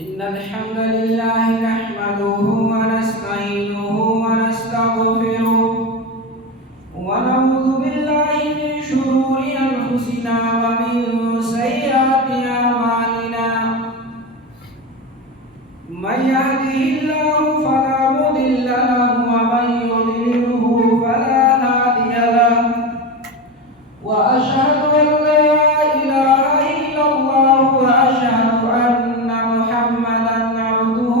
إن الحمد لله نحمده ونستعينه ونستغفره ونعوذ بالله من شرور أنفسنا ومن سيئات أعمالنا من يهده الله فلا مضل له ومن يضلله فلا هادي له وأشهد أن لا إله إلا الله وأشهد أن محمدا عبده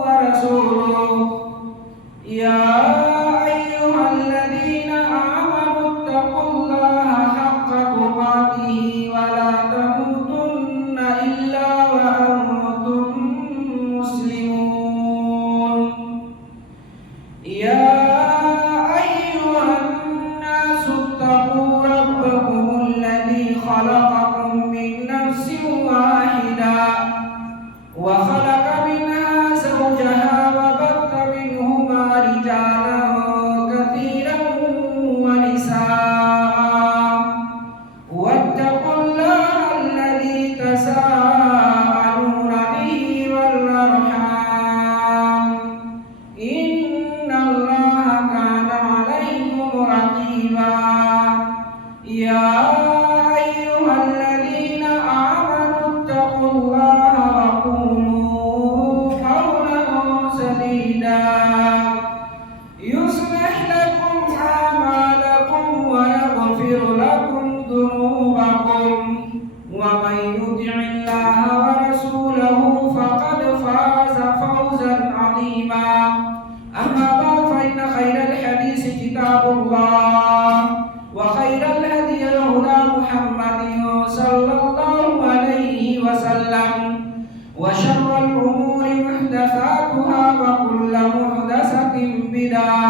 ورسوله يا أيها الذين آمنوا اتقوا الله حق تقاته ولا تموتن إلا وأنتم مسلمون يا أيها الناس اتقوا ربكم الذي خلقكم من نفس واحدة وخلق منها زوجها وبث منهما رجالا كثيرا ونساء واتقوا الله الذي تساءلون به والأرحام إن الله كان عليكم رقيبا يا أيها الذين آمنوا اتقوا الله وقولوا قولا سديدا يصلح لكم أعمالكم ويغفر لكم ذنوبكم ومن يطع الله ورسوله فقد فاز فوزا عظيما أما بعد فإن خير الحديث كتاب الله وخير الهدي هدى محمد صلى الله عليه وسلم وشر الأمور محدثاتها وكل محدثة بدعة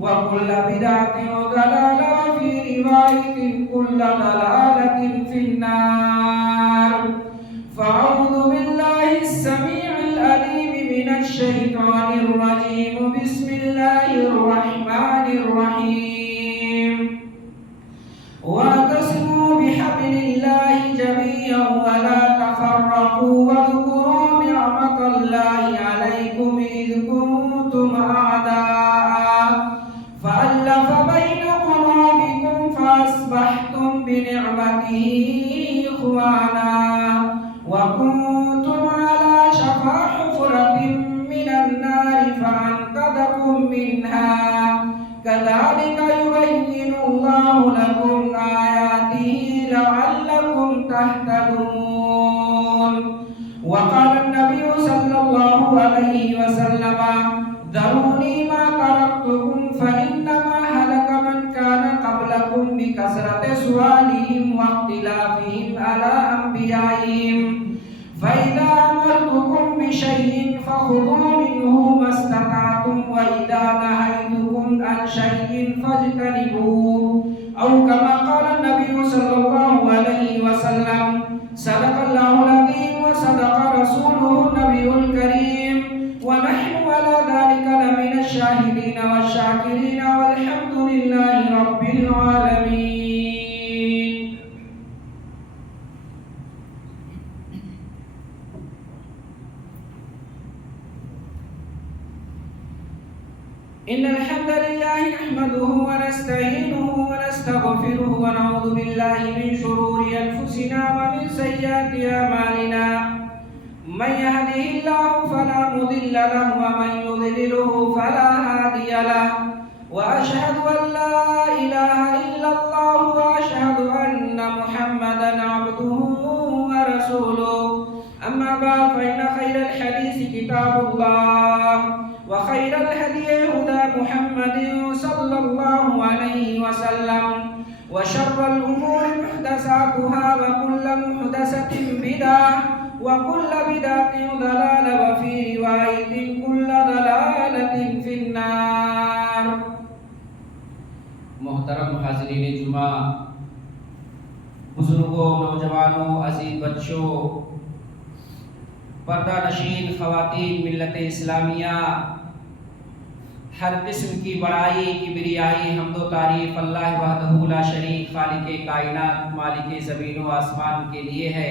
وكل بدعة ضلالة وفي رواية كل ضلالة في النار فأعوذ بالله السميع العليم من الشيطان الرجيم بسم الله الرحمن الرحيم واعتصموا بحبل الله جميعا ولا تفرقوا واذكروا نعمة الله عليكم إذ كنتم أعداء فألف بين قلوبكم فأصبحتم بنعمته إخوانا وكنتم على شفا حفرة من النار فأنقذكم منها كذلك يبين الله لكم آياته لعلكم تهتدون وقال النبي صلى الله عليه وسلم ذروني ما تركتكم فإنما هلك من كان قبلكم بكثرة سؤالهم واختلافهم على أنبيائهم فإذا أمرتكم بشيء فخذوا منه ما استطعتم وإذا نهيتكم عن شيء فاجتنبوه أو كما قال النبي صلى الله عليه وسلم صدق الله العظيم وصدق رسوله النبي الكريم ونحن على ذلك لمن الشاهدين والشاكرين والحمد لله رب العالمين. إن الحمد لله نحمده ونستعينه ونستغفره ونعوذ بالله من شرور أنفسنا ومن سيئات أعمالنا من يهده الله فلا مضل له ومن يضلله فلا هادي له وأشهد أن لا إله إلا الله وأشهد أن محمدا عبده ورسوله أما بعد فإن خير الحديث كتاب الله وخير الهدي هدى محمد صلى الله عليه وسلم وشر الأمور محدثاتها وكل محدثة بدعة وكل بدعة ضلالة وفي رواية كل ضلالة في النار. محترم حاضرین جمعہ، بزرگوں، نوجوانوں، عزیز بچوں، پردہ نشین خواتین ملت اسلامیہ، ہر قسم کی بڑائی کبریائی حمد و تعریف اللہ وحدہ لا شریک خالق کائنات مالک زمین و آسمان کے لیے ہے۔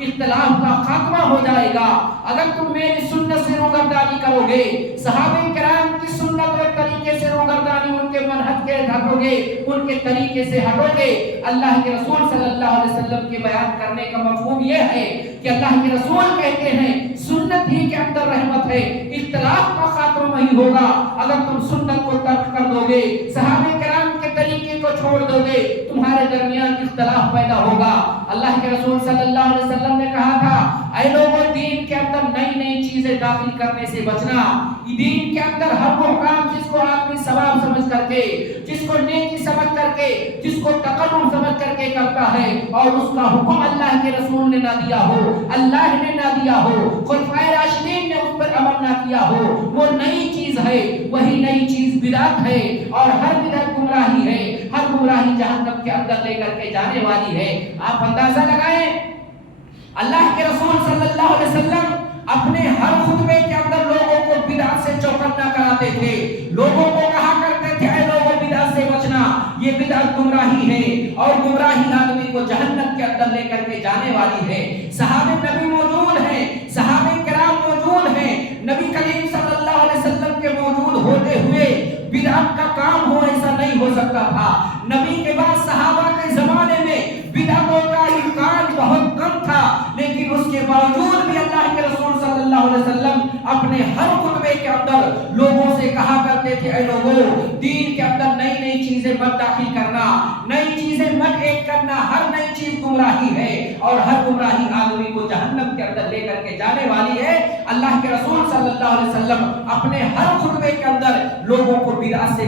اختلاف کا خاتمہ ہو جائے گا۔ اگر تم میری سنت سے روگردانی کرو گے، صحابہ کرام کی سنت اور طریقے سے روگردانی، ان کے منہج کے ہٹو گے، ان کے طریقے سے ہٹو گے، اللہ کے رسول صلی اللہ علیہ وسلم کے بیان کرنے کا مفہوم یہ ہے کہ اللہ کے رسول کہتے ہیں سنت ہی کے اندر رحمت ہے، اختلاف کا خاتمہ وہی ہوگا اگر تم سنت کو ترک کر دو گے، صحابہ کرام کے طریقے کو چھوڑ دو گے، تمہارے درمیان اختلاف پیدا ہوگا۔ اللہ کے رسول صلی اللہ علیہ وسلم نے کہا تھا اے لوگوں، دین کے اندر نئی نئی چیزیں داخل کرنے سے بچنا، دین کے اندر ہر وہ کام جس کو آدمی ثواب سمجھ کر کے، جس کو نیکی سمجھ کر کے، جس کو تقرب سمجھ کر کے کرتا ہے اور اس کا حکم اللہ کے رسول نے نہ دیا ہو، اللہ نے نہ دیا ہو، خلفائے راشدین نے اس پر عمل نہ کیا ہو، وہ نئی چیز ہے، وہی نئی چیز بدعت ہے، اور ہر بدعت گمراہی ہے، ہر گمراہی جہنم کے اندر لے کر کے جانے والی ہے۔ آپ اندازہ لگائیں، اللہ کے رسول صلی اللہ علیہ وسلم اپنے ہر خطبے کے اندر لوگوں کو بدعت سے چوکنا کراتے تھے، لوگوں کو کہا کرتے تھے اے لوگوں بدعت سے بچنا، یہ بدعت گمراہی ہے اور گمراہی آدمی کو جہنم کے اندر لے کر کے جانے والی ہے۔ صحابہ نبی موجود ہیں، صحابہ کرام موجود ہیں، نبی کریم صلی اللہ علیہ وسلم کے موجود ہوتے ہوئے بدعت کا کام ہو ایسا نہیں ہو سکتا تھا۔ نبی کے بعد صحابہ کے زمانے میں بدعتوں کا امکان بہت کم تھا، لیکن اس کے باوجود بھی اللہ کے رسول صلی اللہ علیہ وسلم اپنے ہر خطبے کے اندر لوگوں سے کہا کرتے تھے اے لوگوں، دین کے اندر نئی نئی چیزیں مت داخل کرنا، نئی چیزیں مت ایڈ کرنا، ہر نئی چیز گمراہی ہے اور ہر گمراہی آدمی کو جہنم کے اندر لے کر کے جانے والی ہے۔ اللہ کے رسول صلی اللہ علیہ وسلم اپنے ہر خطبے کے اندر لوگوں کو بدعت سے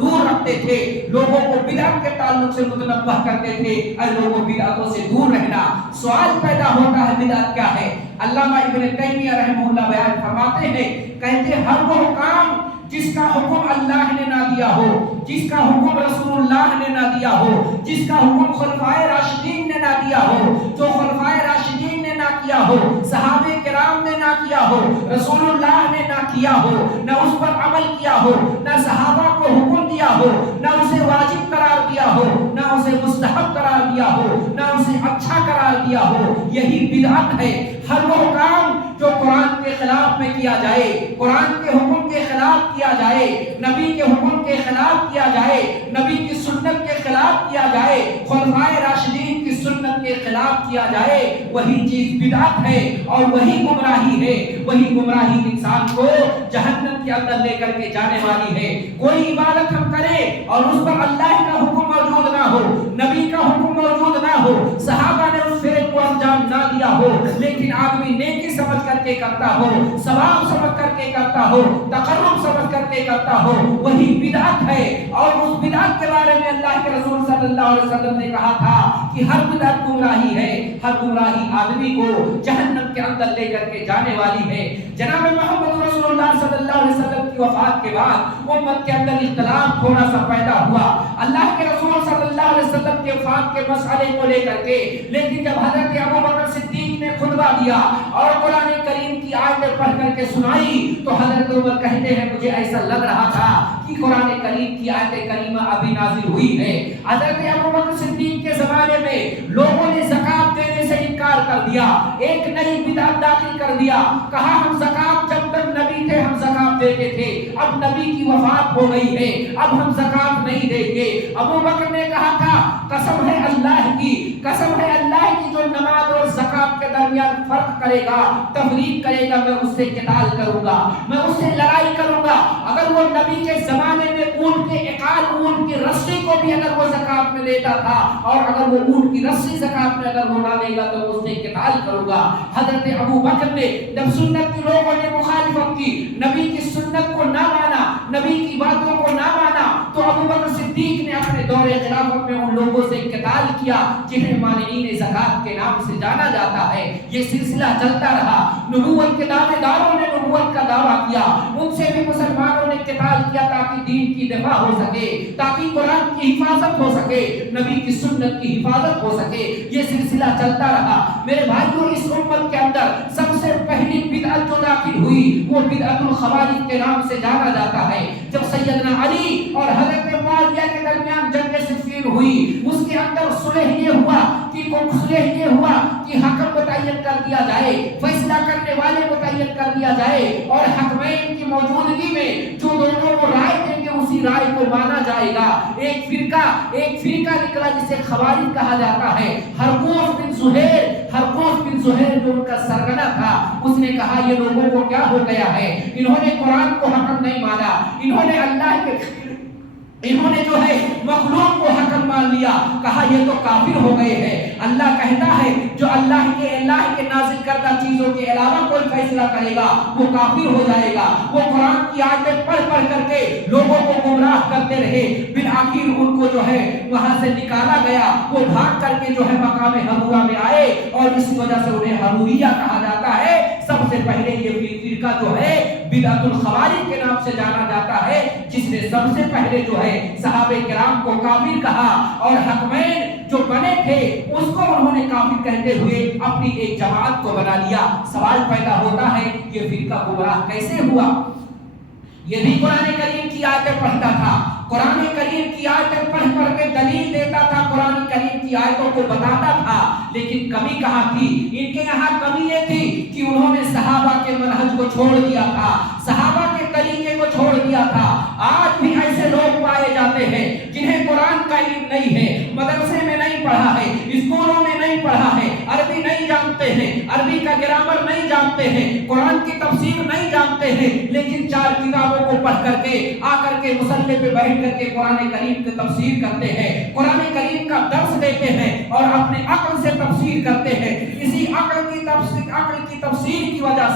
دور رکھتے تھے، لوگوں کو بدعت کے تعلق سے متنبہ کرتے تھے اے لوگوں بدعتوں سے دور رہنا۔ سوال پیدا ہوتا ہے بدعت کیا ہے؟ علامہ ابن تیمیہ رحمہ اللہ بیان فرماتے ہیں، کہتے ہیں ہر وہ کام جس کا حکم اللہ نے نہ دیا ہو، جس کا حکم رسول اللہ نے نہ دیا ہو، جس کا حکم خلفائے راشدین نے نہ دیا ہو، جو خلفائے راشدین نے نہ کیا ہو، صحابہ کرام نے نہ کیا ہو، رسول اللہ نے نہ کیا ہو، نہ اس پر عمل کیا ہو، نہ صحابہ کو حکم دیا ہو، نہ اسے واجب قرار دیا ہو، نہ اسے مستحب قرار دیا ہو، نہ اسے اچھا قرار دیا ہو، یہی بدعت ہے۔ ہر وہ کام جو قرآن کے خلاف میں کیا جائے، قرآن کے حکم کے خلاف کیا جائے، نبی کے حکم کے خلاف کیا جائے، نبی کی سنت کے خلاف کیا جائے، خلفائے راشدین کی سنت کے خلاف کیا جائے، وہی چیز بدعت ہے اور وہی گمراہی ہے۔ وہی گمراہی انسان کو جہنم کے اندر لے کر کے جانے والی ہے۔ کوئی عبادت ہم کریں اور اس پر اللہ کا حکم موجود نہ ہو، نبی کا حکم موجود نہ ہو، صحابہ نے اس فعل کو انجام نہ دیا ہو، لیکن آدمی نیکی سمجھ کر کے کرتا ہو، ثواب سمجھ کر کے کرتا ہو، تقرب سمجھ کر کے کرتا ہو، وہی بدعت ہے۔ اور اس بدعت کے بارے میں اللہ کے رسول صلی اللہ علیہ وسلم نے کہا تھا کہ ہر بدعت گمراہی ہے، ہر گمراہی آدمی کو جہنم کے اندر لے کر کے جانے والی ہے۔ جناب محمد رسول اللہ صلی اللہ علیہ وسلم کی وفات کے بعد امت کے اندر اختلاف تھوڑا سا پیدا ہوا، اللہ کے رسول صلی اللہ علیہ وسلم کے وفات کے مسئلے کو لے کر کے، لیکن جب حضرت ابوبکر صدیق نے خطبہ دیا اور قرآن کریم کی آیتیں پڑھ کر کے سنائی تو حضرت عمر کہتے ہیں مجھے ایسا لگ رہا تھا کہ قرآن کریم کی آیت کریمہ ابھی نازل ہوئی ہے۔ حضرت ابوبکر صدیق کے زمانے میں لوگوں نے زکات دینے سے انکار کر دیا، ایک نئی بدعت داخل کر دیا، کہا ہم زکات جب تک نبی تھے ہم زکات دیتے تھے، اب نبی کی وفات ہو گئی ہے اب ہم زکات نہیں دیں گے۔ ابوبکر نے کہا تھا قسم ہے اللہ کی، قسم ہے اللہ کی، جو نماز اور زکات کے درمیان فرق کرے گا، تفریق کرے گا، میں اس سے قتال کروں گا، میں اس سے لڑائی کروں گا۔ اگر وہ نبی کے زمانے میں اونٹ کے عقال، اونٹ کی رسی کو بھی اگر وہ زکات میں دیتا تھا اور اگر وہ اونٹ کی رسی زکات میں اگر وہ نہ دے گا تو اس سے قتال کروں گا۔ حضرت ابوبکر نے جب سنت کی لوگوں نے مخالفت کی، نبی کی سنت کو نہ مانا، نبی کی باتوں کو نہ مانا، تو ابوبکر صدیق نے اپنے دور خلافت میں ان لوگوں سے قتال کیا جنہیں مانعین زکات کے نام سے جانا جاتا ہے۔ یہ سلسلہ چلتا رہا، نبوت کے دعوے داروں نے نبوت کا دعویٰ کیا، ان سے بھی مسلمانوں نے قتال کیا تاکہ دین کی دفاع ہو سکے، تاکہ قرآن کی حفاظت ہو سکے، نبی کی سنت کی حفاظت ہو سکے۔ یہ سلسلہ چلتا رہا۔ میرے بھائیوں، اس امت کے اندر سب سے پہلی بدعت جو داخل ہوئی وہ بدعت الخوارج کے نام سے جانا جاتا ہے۔ جب سیدنا علی اور حضرت معاویہ کے درمیان جنگ صفین مطمئن ہوئی، اس کے اندر صلح یہ ہوا کہ حکم متعین کر دیا جائے، فیصلہ کرنے والے متعین کر دیا جائے، اور حکمین کی موجودگی میں جو دونوں کو رائے دیں گے اسی رائے کو مانا جائے گا۔ ایک فرقہ نکلا جسے خوارج کہا جاتا ہے۔ حرقوس بن زہیر جو ان کا سرگنا تھا، اس نے کہا یہ لوگوں کو کیا ہو گیا ہے، انہوں نے قرآن کو حکم نہیں مانا، انہوں نے جو ہے مخلوق کو حکم مان لیا، کہا یہ تو کافر ہو گئے ہیں۔ اللہ کہتا ہے جو اللہ کے نازل کردہ چیزوں کے علاوہ کوئی فیصلہ کرے گا وہ کافر ہو جائے گا۔ وہ قرآن کی آیتیں پڑھ کر کے لوگوں کو گمراہ کرتے رہے، بالآخر ان کو جو ہے وہاں سے نکالا گیا، وہ بھاگ کر کے جو ہے مقام حرورہ میں آئے، اور اس وجہ سے انہیں حروریہ کہا جاتا ہے۔ سب سے پہلے یہ فرقہ جو ہے بدعت الخوارج کے نام سے جانا جاتا ہے، جس نے سب سے پہلے جو ہے صحابہ کرام کو کافر کہا، اور حکمین جو بنے تھے اس کو انہوں نے کافر کہتے ہوئے اپنی ایک جماعت کو بنا لیا۔ سوال پیدا ہوتا ہے یہ فرقہ گمراہ کیسے ہوا؟ یہ بھی قرآن کریم کی آیتیں پڑھتا تھا، قرآن کریم کی آیتیں پڑھ کے دلیل دیتا تھا، قرآن کریم کی آیتوں کو بتاتا تھا، لیکن کمی کہاں تھی؟ ان کے یہاں کمی یہ تھی کہ انہوں نے صحابہ کے منہج کو چھوڑ دیا تھا، صحابہ کے طریقے کو چھوڑ دیا تھا۔ آج بھی ایسے لوگ پائے جاتے ہیں جنہیں قرآن کا علم نہیں ہے، مدرسے میں نہیں پڑھا ہے، اسکولوں میں نہیں پڑھا ہے، عربی نہیں جانتے ہیں، عربی کا گرامر نہیں جانتے ہیں، قرآن کی تفسیر نہیں جانتے ہیں، لیکن 4 کتابوں کو پڑھ کر کے آ کر کے مصلی پہ بیٹھ کر کے قرآن کریم کی تفسیر کرتے ہیں، قرآن کریم کا درس دیتے ہیں اور اپنے عقل سے تفسیر کرتے ہیں۔ اسی عقل کی تفسیر کی وجہ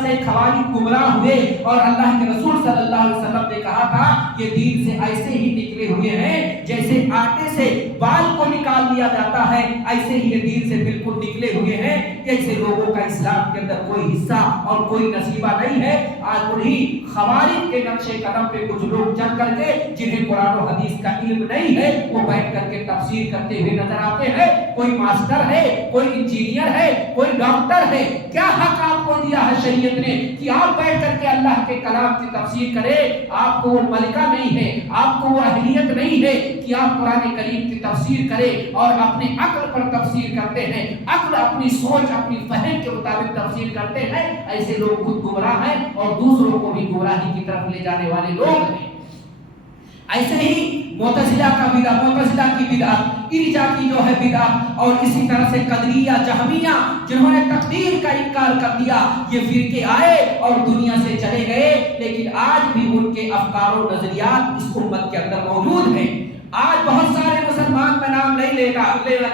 سے خوارج گمراہ ہوئے، اور اللہ کے رسول صلی اللہ علیہ وسلم نے کہا تھا یہ دین سے ایسے ہی نکلے ہوئے ہیں جیسے آٹے سے بال کو نکال لیا جاتا ہے، ایسے ہی یہ دین سے بالکل نکلے ہوئے ہیں، جیسے لوگوں کا اسلام کے اندر کوئی حصہ اور کوئی نصیبہ نہیں ہے۔ آج انہی خوارج کے نقش قدم پہ کچھ لوگ چل کر کے جنہیں قرآن و حدیث کا علم نہیں ہے وہ بیٹھ کر کے تفسیر کرتے ہوئے نظر آتے ہیں۔ کوئی ماسٹر ہے، کوئی انجینئر ہے، کوئی ڈاکٹر ہے، کیا حق آپ کو دیا ہے شریعت نے کہ آپ بیٹھ کر کے اللہ کے کلام کی تفسیر کریں؟ آپ کو وہ ملکہ نہیں ہے، آپ کو وہ اہلیت نہیں ہے کہ آپ قرآن کریم کی تفسیر کریں اور اپنے عقل پر تفسیر کرتے ہیں، عقل اپنی سوچ اپنی فہم کے مطابق تفسیر کرتے ہیں۔ ایسے لوگ خود گمراہ ہیں اور دوسروں کو بھی گمراہی کی طرف لے جانے والے لوگ ہیں۔ ایسے ہی معتزلہ کی بدعت، ارجا کی جو ہے بدعت، اور اسی طرح سے قدریہ، جہمیہ جنہوں نے تقدیر کا انکار کر دیا، یہ فرقے آئے اور دنیا سے چلے گئے، لیکن آج بھی ان کے افکار و نظریات اس امت کے اندر موجود ہیں۔ آج بہت سارے مسلمان میں نام نہیں لینا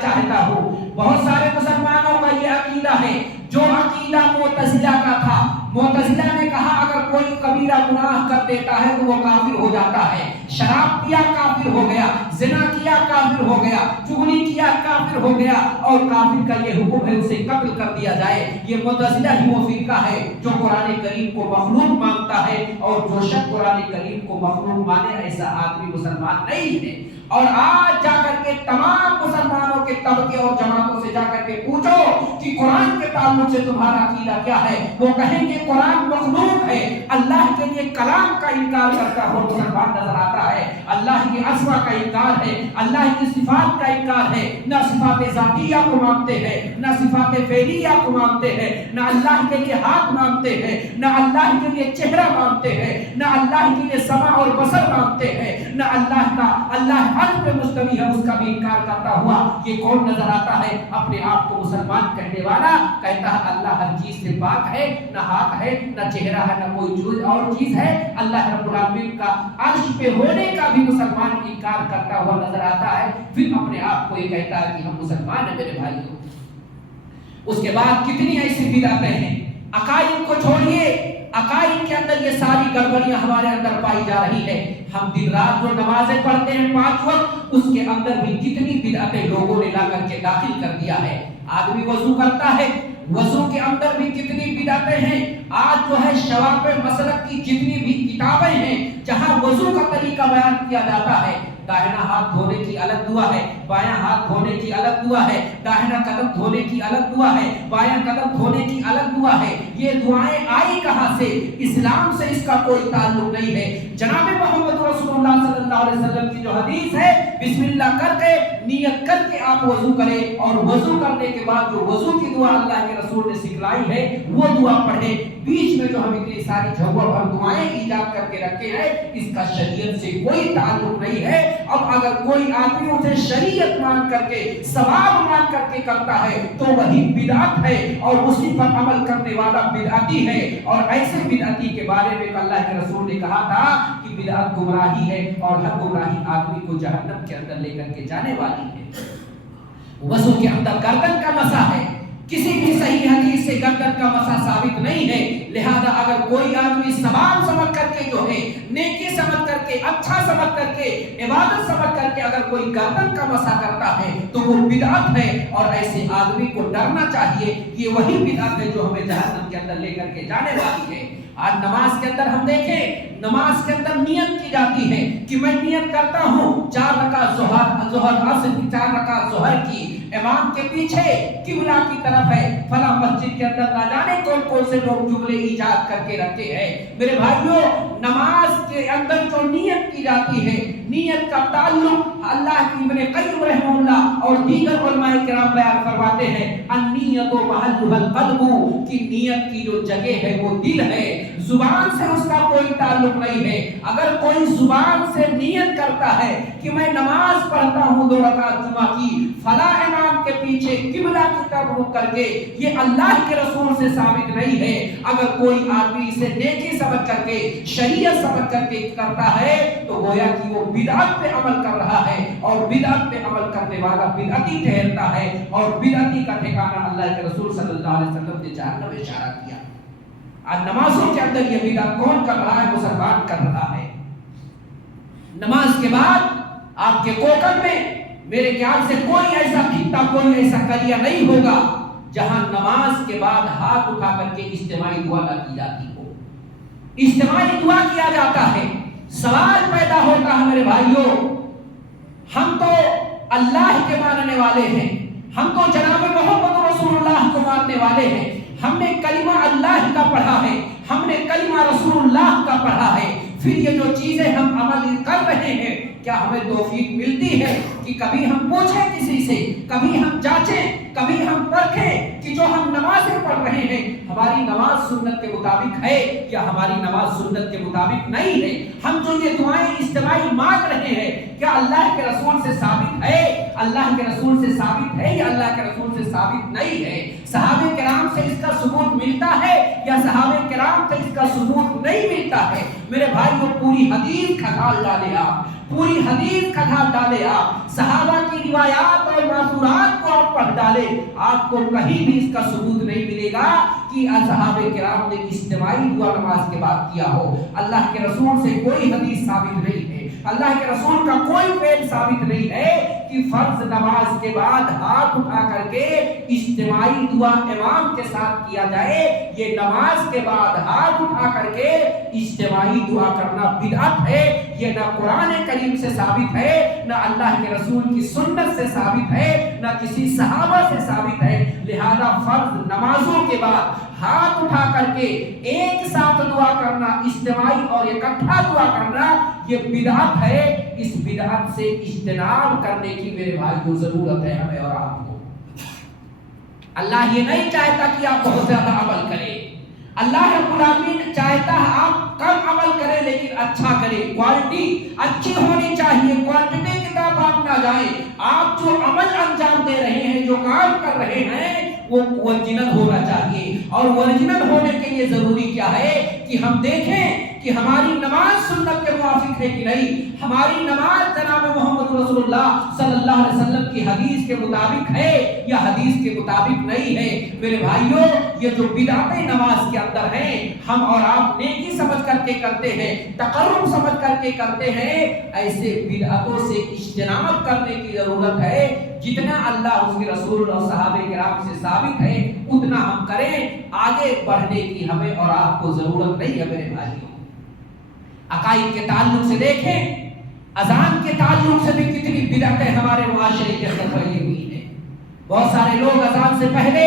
چاہتا ہوں، بہت سارے مسلمانوں کا یہ عقیدہ ہے جو عقیدہ معتزلہ کا تھا۔ معتزلہ نے کہا اگر کوئی کبیرہ گناہ کر دیتا ہے تو وہ کافر ہو جاتا ہے، شراب پیا کافر ہو گیا، زنا کیا کافر ہو گیا، چغلی کیا کافر ہو گیا، اور کافر کا یہ حکم ہے اسے قتل کر دیا جائے۔ یہ معتزلہ ہی وہ فرقہ ہے جو قرآن کریم کو مخلوق مانتا ہے، اور جو شخص قرآن کریم کو مخلوق مانے ایسا آدمی مسلمان نہیں ہے۔ اور آج جا کر کے تمام مسلمانوں کے طبقے اور جماعتوں سے جا کر کے پوچھو کہ قرآن کے تعلق سے تمہارا عقیدہ کیا ہے، وہ کہیں گے قرآن مخلوق ہے۔ اللہ کے لیے کلام کا انکار کرتا ہو مسلمان نظر آتا ہے، اللہ کی اسما کا انکار ہے، اللہ کی صفات کا انکار ہے، نہ صفات ذاتیہ کو مانتے ہیں، نہ صفات فعلیہ کو مانتے ہیں، نہ اللہ کے لیے ہاتھ مانتے ہیں، نہ اللہ کے لیے چہرہ مانتے ہیں، نہ اللہ کے لیے سمع اور بصر مانتے ہیں، نہ اللہ عرش پہ مستوی ہے اس کا بھی انکار کرتا ہوا یہ کون نظر آتا ہے؟ اپنے آپ کو مسلمان کہنے والا کہتا ہے اللہ ہر چیز سے پاک ہے، نہ ہاتھ ہے، نہ چہرہ ہے، نہ کوئی اور چیز ہے۔ اللہ رب العالمین کا عرش پہ ہونے کا بھی مسلمان انکار کرتا ہوا نظر آتا ہے، پھر اپنے آپ کو یہ کہتا ہے کہ ہم مسلمان ہیں میرے بھائیوں۔ اس کے بعد کتنی ایسی بدعتیں ہیں، عقائد کو چھوڑیے، عقائد کے اندر یہ ساری گڑبڑیاں ہمارے اندر پائی جا رہی ہے۔ ہم دن رات جو نمازیں پڑھتے ہیں 5 وقت، اس کے اندر بھی کتنی بدعتیں لوگوں نے لا کر کے داخل کر دیا ہے۔ آدمی وضو کرتا ہے، وضو کے اندر بھی کتنی بدعتیں ہیں۔ آج جو ہے شواب مسلک کی جتنی بھی کتابیں ہیں جہاں وضو کا طریقہ بیان کیا جاتا ہے، داہنا ہاتھ دھونے کی الگ دعا ہے، بایاں ہاتھ دھونے کی الگ دعا ہے، داہنا قدم دھونے کی الگ دعا ہے، بایاں قدم دھونے کی الگ دعا ہے، یہ دعائیں آئی کہاں سے؟ اسلام سے اس کا کوئی تعلق نہیں ہے۔ جناب محمد رسول اللہ صلی اللہ علیہ وسلم کی جو حدیث ہے، بسم اللہ کر کے نیت کر کے آپ وضو کریں، اور وضو کرنے کے بعد جو وضو کی دعا اللہ کے رسول نے سکھلائی ہے وہ دعا پڑھیں۔ بیچ میں جو ہم اتنی ساری جھوہ اور دعائیں ایجاد کر کے رکھے ہیں، اس کا شریعت سے کوئی تعلق نہیں ہے۔ اب اگر کوئی آدمی اسے شریعت مان کر کے، ثواب مان کر کے کرتا ہے تو وہی بدعت ہے، اور اسی پر عمل کرنے والا بدعتی ہے۔ اور ایسے بدعتی کے بارے میں اللہ کے رسول نے کہا تھا کہ بدعت گمراہی ہے، اور ہر گمراہی آدمی کو جہنم کے اندر لے کر کے جانے والی ہے۔ وضو کے اندر گردن کا مسح ہے، کسی بھی صحیح حدیث سے گردن کا مسح ثابت نہیں ہے۔ لہذا اگر کوئی آدمی ثواب سمجھ کر کے جو ہے، نیکی سمجھ کر کے، اچھا سمجھ کر کے، عبادت سمجھ کر کے اگر کوئی گردن کا مسح کرتا ہے تو وہ بدعت ہے، اور ایسے آدمی کو ڈرنا چاہیے۔ یہ وہی بدعت ہے جو ہمیں جہنم کے اندر لے کر کے جانے والی ہے۔ آج نماز کے اندر ہم دیکھیں، نماز کے اندر نیت کی جاتی ہے کہ میں نیت کرتا ہوں 4 رکعت ظہر عصر کی، 4 رکعت ظہر کی، امام کے پیچھے قبلہ کی طرف ہے، فلاں مسجد کے اندر نہ جانے کون کون سے لوگ جملے ایجاد کر کے رکھتے ہیں۔ میرے بھائیوں، نماز کے اندر جو نیت کی جاتی ہے، نیت کا تعلق اللہ کی ابن قیم رحمہ اللہ اور دیگر علماء کرام بیان فرماتے ہیں، النیت محلها القلب، کی نیت کی جو جگہ ہے وہ دل ہے، زبان سے اس کا کوئی تعلق نہیں ہے۔ اگر کوئی زبان سے نیت کرتا ہے کہ میں نماز پڑھتا ہوں 2 رکعت جمعہ کی فلاں امام کے پیچھے قبلہ کی طرف رخ کر کے، یہ اللہ کے رسول سے ثابت نہیں ہے۔ اگر کوئی آدمی اسے نیکی سمجھ کر کے، شریعت سمجھ کر کے کرتا ہے تو گویا کہ وہ بدعت پہ عمل کر رہا ہے، اور بدعت پہ عمل کرنے والا بدعتی ٹھہرتا ہے، اور بدعتی کا ٹھکانہ اللہ کے رسول صلی اللہ علیہ وسلم نے جہنم میں اشارہ کیا۔ آج نمازوں کے اندر یہ بدعت کون کر رہا ہے؟ مسلمان کر رہا ہے۔ نماز کے بعد آپ کے کوکن میں میرے خیال سے کوئی ایسا خطہ، کوئی ایسا قریہ نہیں ہوگا جہاں نماز کے بعد ہاتھ اٹھا کر کے اجتماعی دعا نہ کی جاتی ہو۔ اجتماعی دعا کیا جاتا ہے۔ سوال پیدا ہوتا ہے میرے بھائیوں، ہم تو اللہ کے ماننے والے ہیں، ہم تو جناب محمد رسول اللہ کو ماننے والے ہیں، ہم نے کلمہ اللہ کا پڑھا ہے، ہم نے کلمہ رسول اللہ کا پڑھا ہے، پھر یہ جو چیزیں ہم عمل کر رہے ہیں، کیا ہمیں توفیق ملتی ہے کہ کبھی ہم پوچھیں کسی سے، کبھی ہم جانچیں، کبھی ہم پرکھیں کہ جو ہم نمازیں پڑھ رہے ہیں ہماری نماز سنت کے مطابق ہے یا ہماری نماز سنت کے مطابق نہیں ہے؟ ہم جو یہ دعائیں اجتماعی مانگ رہے ہیں کیا اللہ کے رسول سے ثابت ہے؟ اللہ کے رسول سے ثابت ہے یا اللہ کے رسول سے ثابت نہیں ہے؟ صحابہ کرام سے اس کا ثبوت ملتا ہے یا صحابہ کرام سے اس کا ثبوت نہیں ملتا ہے؟ میرے بھائیوں، پوری حدیث کھٹال ڈالے آپ، پوری حدیث کھٹال ڈالے آپ، صحابہ کی روایات اور ماثورات کو آپ پڑھ ڈالے، آپ کو کہیں بھی اس کا ثبوت نہیں ملے گا کہ صحابہ کرام نے اجتماعی دعا نماز کے بعد کیا ہو۔ اللہ کے رسول سے کوئی حدیث ثابت نہیں ہے، اللہ کے رسول کا کوئی فعل ثابت نہیں ہے کہ فرض نماز کے بعد ہاتھ اٹھا کر کے اجتماعی دعا امام کے ساتھ کیا جائے۔ یہ نماز کے بعد ہاتھ اٹھا کر کے اجتماعی دعا کرنا بدعت ہے، یہ نہ قرآن کریم سے ثابت ہے، نہ اللہ کے رسول کی سنت سے ثابت ہے، نہ کسی صحابہ سے ثابت ہے۔ لہذا فرض نمازوں کے بعد ہاتھ اٹھا کر کے ایک ساتھ دعا کرنا، اجتماعی اور اکٹھا دعا کرنا، یہ بدعت ہے۔ اس بدعت سے اجتناب کرنے کی میرے بھائیوں ضرورت ہے ہمیں اور آپ کو۔ اللہ یہ نہیں چاہتا کہ آپ بہت زیادہ عمل کریں، اللہ رب العالمین چاہتا ہے آپ کم عمل کریں لیکن اچھا کریں، کوالٹی اچھی ہونی چاہیے، کوانٹٹی کی طرف آپ نہ جائیں۔ آپ جو عمل انجام دے رہے ہیں، جو کام کر رہے ہیں، وہ ورجنل ہونا چاہیے، اور ورجنل ہونے کے لیے ضروری کیا ہے کہ ہم دیکھیں کہ ہماری نماز سنت کے موافق ہے کہ نہیں، ہماری نماز جناب محمد رسول اللہ صلی اللہ علیہ وسلم کی حدیث کے مطابق ہے یا حدیث کے مطابق نہیں ہے۔ میرے بھائیوں، یہ جو بدعتیں نماز کے اندر ہیں، ہم اور آپ نیکی سمجھ کر کے کرتے ہیں، تقرب سمجھ کر کے کرتے ہیں، ایسے بدعتوں سے اجتناب کرنے کی ضرورت ہے۔ جتنا اللہ اس کے رسول اور صحابہ کرام سے ثابت ہے اتنا ہم کریں، آگے بڑھنے کی ہمیں اور آپ کو ضرورت نہیں ہے۔ میرے بھائیوں، عقائد کے تعلق سے دیکھیں، اذان کے تعلق سے بھی کتنی بدعتیں ہمارے معاشرے کے اندر پھیلی ہوئی ہیں۔ بہت سارے لوگ اذان سے پہلے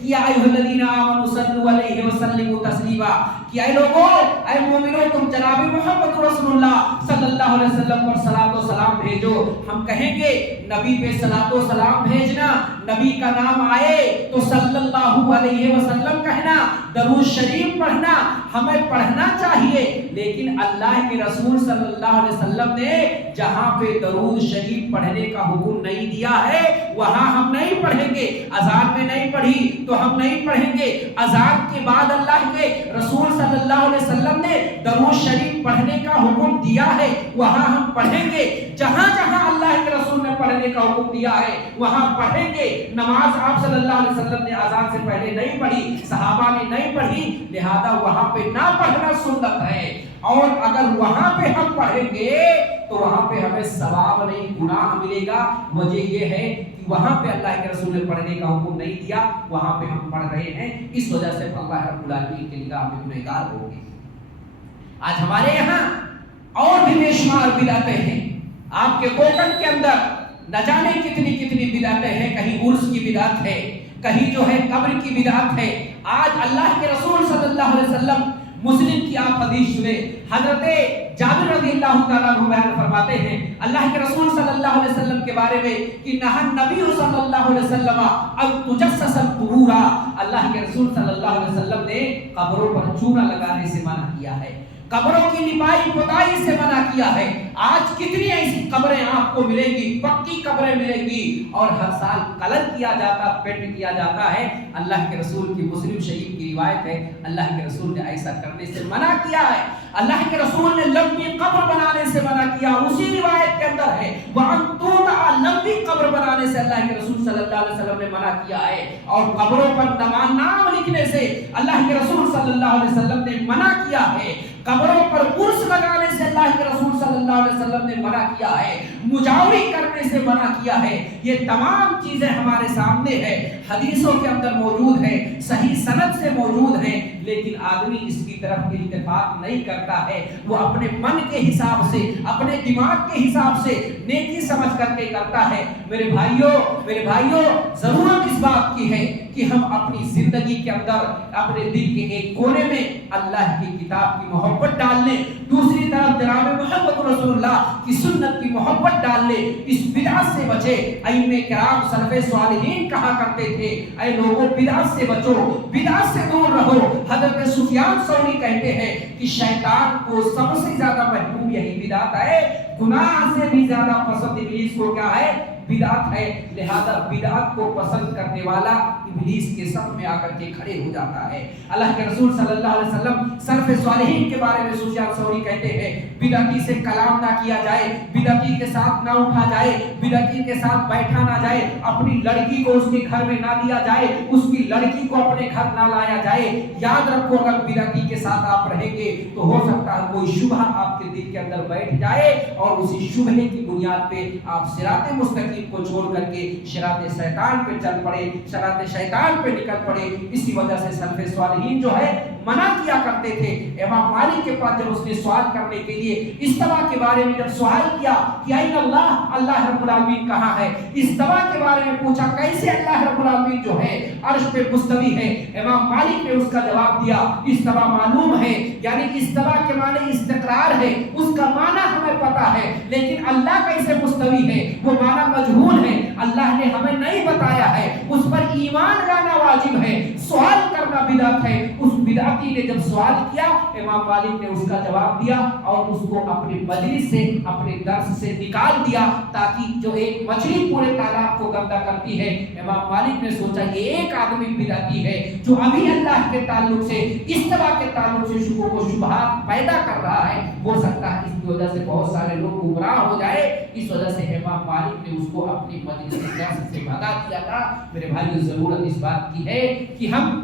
کہ یا ایھا آمنوا صلوا علیہ وسلموا تسلیما، کہ اے لوگوں، اے مومنوں، تم جناب محمد رسول اللہ صلی اللہ علیہ وسلم پر صلاۃ و سلام بھیجو۔ ہم کہیں گے نبی پہ صلاۃ و سلام بھیجنا، نبی کا نام آئے تو صلی اللہ علیہ وسلم کہنا، درود شریف پڑھنا ہمیں پڑھنا چاہیے، لیکن اللہ کے رسول صلی اللہ علیہ وسلم نے جہاں پہ درود شریف پڑھنے کا حکم نہیں دیا ہے وہاں ہم نہیں پڑھیں گے۔ اذان میں نہیں پڑھی تو ہم نہیں پڑھیں گے، اذان کے بعد اللہ کے رسول صلی اللہ علیہ وسلم نے درود شریف پڑھنے کا حکم دیا ہے وہاں ہم پڑھیں گے۔ جہاں جہاں اللہ کے رسول نے پڑھنے کا حکم دیا ہے وہاں پڑھیں گے۔ نماز آپ صلی اللہ علیہ وسلم نے اذان سے پہلے نہیں پڑھی، صحابہ نے نہیں پڑھی، لہذا وہاں پہ نہ پڑھنا سنت ہے۔ اور اگر وہاں پہ ہم پڑھیں گے تو وہاں پہ ہمیں ثواب نہیں گناہ ملے گا۔ وجہ یہ ہے کہ وہاں پہ اللہ کے رسول نے پڑھنے کا حکم نہیں دیا، وہاں پہ ہم پڑھ رہے ہیں، اس وجہ سے اللہ رب العالمین کی نگاہ میں گنہگار ہو گئے۔ آج ہمارے یہاں اور بھی بے شمار بدعتیں ہیں۔ آپ کے کوکن کے اندر نہ جانے کتنی کتنی بدعتیں ہیں، کہیں عرس کی بدعت ہے، کہیں جو ہے قبر کی بدعت ہے۔ آج اللہ کے رسول صلی اللہ علیہ وسلم، مسلم کی آپ حدیث سنیں، حضرت جابر رضی اللہ تعالیٰ عنہ بیان فرماتے ہیں اللہ کے رسول صلی اللہ علیہ وسلم کے بارے میں کہ نہى النبی صلی اللہ علیہ وسلم ان تجسس القبور، اللہ کے رسول صلی اللہ علیہ وسلم نے قبروں پر چونا لگانے سے منع کیا ہے، قبروں کی لپائی پتائی سے منع کیا ہے۔ آج کتنی ایسی قبریں آپ کو ملیں گی، پکی قبریں ملیں گی، اور ہر سال کلر کیا جاتا، پینٹ کیا جاتا ہے۔ اللہ کے رسول کی مسلم شریف کی روایت ہے اللہ کے رسول نے ایسا کرنے سے منع کیا ہے۔ اللہ کے رسول نے لمبی قبر بنانے سے منع کیا، اسی روایت کے اندر ہے وَأَن تُوضَعَ، لمبی قبر بنانے سے اللہ کے رسول صلی اللہ علیہ وسلم نے منع کیا ہے، اور قبروں پر نام لکھنے سے اللہ کے رسول صلی اللہ علیہ وسلم نے منع کیا ہے، قبروں پر عرس لگانے سے اللہ کے رسول صلی اللہ علیہ وسلم نے منع کیا ہے، مجاوری کرنے سے منع کیا ہے۔ یہ تمام چیزیں ہمارے سامنے ہے، حدیثوں کے اندر موجود ہے، صحیح سند سے موجود ہے، لیکن آدمی اس کی طرف التفات نہیں کرتا ہے، وہ اپنے من کے حساب سے، اپنے دماغ کے حساب سے نیکی سمجھ کر کے کرتا ہے۔ میرے بھائیوں ضرورت اس بات کی ہے کہ ہم اپنی زندگی کے اندر اپنے دل کے ایک کونے میں اللہ کی کتاب کی محبت ڈال لیں، دوسری طرف جناب محمد رسول اللہ کی سنت کی محبت ڈال لیں، اس بدعت سے بچے۔ ائمہ کرام سلف صالحین کہا کرتے تھے اے لوگوں بدعت سے بچو، بدعت سے دور رہو۔ حضرت سفیان ثوری کہتے ہیں کہ شیطان کو سب سے زیادہ محبوب یہی بدعت ہے، گناہ سے بھی زیادہ پسند ابلیس کو کیا ہے؟ بدعت ہے، لہذا بدعت کو پسند کرنے والا ابلیس کے صف میں آ کر کے کھڑے ہو جاتا ہے۔ اللہ کے رسول صلی اللہ علیہ وسلم سلف صالحین کے بارے میں سفیان ثوری کہتے ہیں بدعتی سے کلام نہ کیا جائے، بدعتی کے ساتھ نہ اٹھا جائے، بدعتی کے ساتھ بیٹھا نہ جائے، اپنی لڑکی کو اس کے گھر میں نہ دیا جائے، اس کی لڑکی کو اپنے گھر نہ لایا جائے۔ یاد رکھو اگر بدعتی کے ساتھ آپ رہیں گے تو ہو سکتا ہے کوئی شبہ آپ کے دل کے اندر بیٹھ جائے اور اسی شبہے کی بنیاد پہ آپ صراط مستقیم کو چھوڑ کر کے صراط شیطان پہ چل پڑے، صراط شیطان پہ نکل پڑے۔ اسی وجہ سے سلف صالحین جو ہے منع کیا کرتے تھے۔ امام مالک کے پاس جب اس نے سوال کرنے کے لیے استوا کے بارے میں جب سوال کیا کہ این اللہ، اللہ رب العالمین کہاں ہے، استوا کے بارے میں پوچھا کیسے اللہ رب العالمین جو ہے عرش پہ مستوی ہے، امام مالک نے اس کا جواب دیا استوا معلوم ہے، یعنی استوا کے معنی استقرار ہے، اس کا معنی ہمیں پتا ہے، لیکن اللہ کیسے مستوی ہے وہ معنی مجہول ہے، اللہ نے ہمیں نہیں بتایا ہے، اس پر ایمان لانا واجب ہے، سوال کرنا بدعت ہے۔ اس بدعتی نے جب سوال کیا امام مالک نے اس کا جواب دیا اور اس کو اپنے مجلس سے، اپنے درس سے نکال دیا، تاکہ جو ایک مچھلی پورے تالاب کو گندا کرتی ہے، امام مالک نے سوچا یہ ایک آدمی بدعتی ہے جو ابھی اللہ کے تعلق سے، استوا کے تعلق سے شکوک و شبہات پیدا کر رہا ہے، ہو سکتا ہے اس کی وجہ سے بہت سارے لوگ گمراہ ہو جائے، اس وجہ سے امام مالک نے اس کو اپنی مجلس سے بھگا دیا تھا۔ میرے بھائیو ضرورت اس بات کی ہے کہ ہم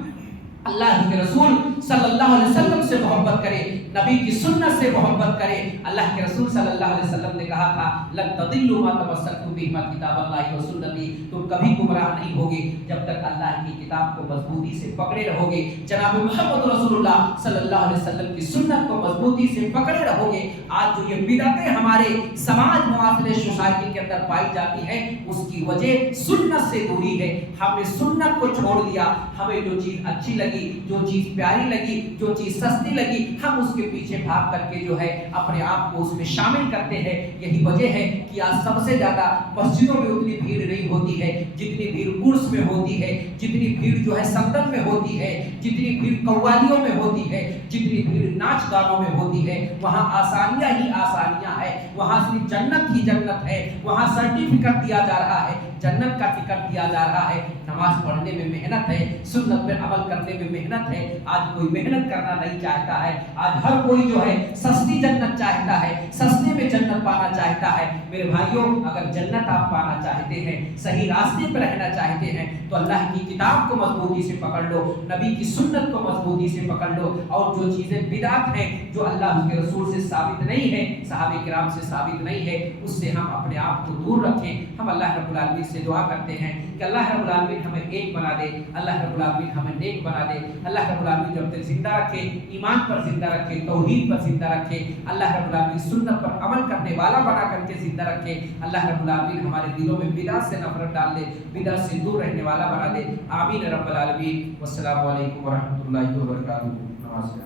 اللہ کے رسول صلی اللہ علیہ وسلم سے محبت کرے، نبی کی سنت سے محبت کرے۔ اللہ کے رسول صلی اللہ علیہ وسلم نے کہا تھا لن تضلوا ما تمسكتم بهما کتاب اللہ و سنتی، تم کبھی گمراہ نہیں ہوگے جب تک اللہ کی کتاب کو مضبوطی سے پکڑے رہو گے، جناب محمد رسول اللہ صلی اللہ علیہ وسلم کی سنت کو مضبوطی سے پکڑے رہو گے۔ آج جو یہ بدعتیں ہمارے سماج معاشرے سوسائٹی کے اندر پائی جاتی ہیں، اس کی وجہ سنت سے دوری ہے۔ ہم نے سنت کو چھوڑ دیا، ہمیں جو چیز اچھی لگی، جو چیز پیاری لگی، جو چیز سستی لگی، ہم اس کے پیچھے بھاگ کر کے جو ہے اپنے آپ کو اس میں شامل کرتے ہیں۔ یہی وجہ ہے کہ آج سب سے زیادہ مسجدوں میں اتنی بھیڑ نہیں ہوتی ہے جتنی بھیڑ عرس میں ہوتی ہے، جتنی بھیڑ جو ہے سندن میں ہوتی ہے، جتنی بھیڑ قوالیوں میں ہوتی ہے، جتنی بھیڑ ناچ گانوں میں ہوتی ہے۔ وہاں آسانیاں ہی آسانیاں ہیں، وہاں صرف جنت ہی جنت ہے، وہاں سرٹیفکیٹ دیا جا رہا ہے، جنت کا ٹکٹ دیا جا رہا ہے۔ نماز پڑھنے میں محنت ہے، سنت پر عمل کرنے میں محنت ہے۔ آج کوئی محنت کرنا نہیں چاہتا ہے، آج ہر کوئی جو ہے سستی جنت چاہتا ہے، سستے میں جنت پانا چاہتا ہے۔ میرے بھائیوں، اگر جنت آپ پانا چاہتے ہیں، صحیح راستے پر رہنا چاہتے ہیں، تو اللہ کی کتاب کو مضبوطی سے پکڑ لو، نبی کی سنت کو مضبوطی سے پکڑ لو، اور جو چیزیں بدعت ہیں، جو اللہ کے رسول سے ثابت نہیں ہے، صحابہ کرام سے ثابت نہیں ہے، اس سے ہم اپنے آپ کو دور رکھیں۔ ہم اللہ رب العالمین سے دعا کرتے ہیں کہ اللہ رب العالمین ہمیں ایک بنا دے، اللہ رب العالمین ہمیں نیک بنا دے، اللہ رب العالمین جب تک زندہ رکھے، ایمان پر زندہ رکھے، توحید پر زندہ رکھے، اللہ رب العالمین سنت پر عمل کرنے والا بنا کر کے زندہ رکھے۔ اللہ رب العالمین ہمارے دلوں میں بدعت سے نفرت ڈال دے، بدعت سے دور رہنے والا بنا دے۔ آمین رب العالمین۔ والسلام علیکم ورحمۃ اللہ وبرکاتہ۔ نماز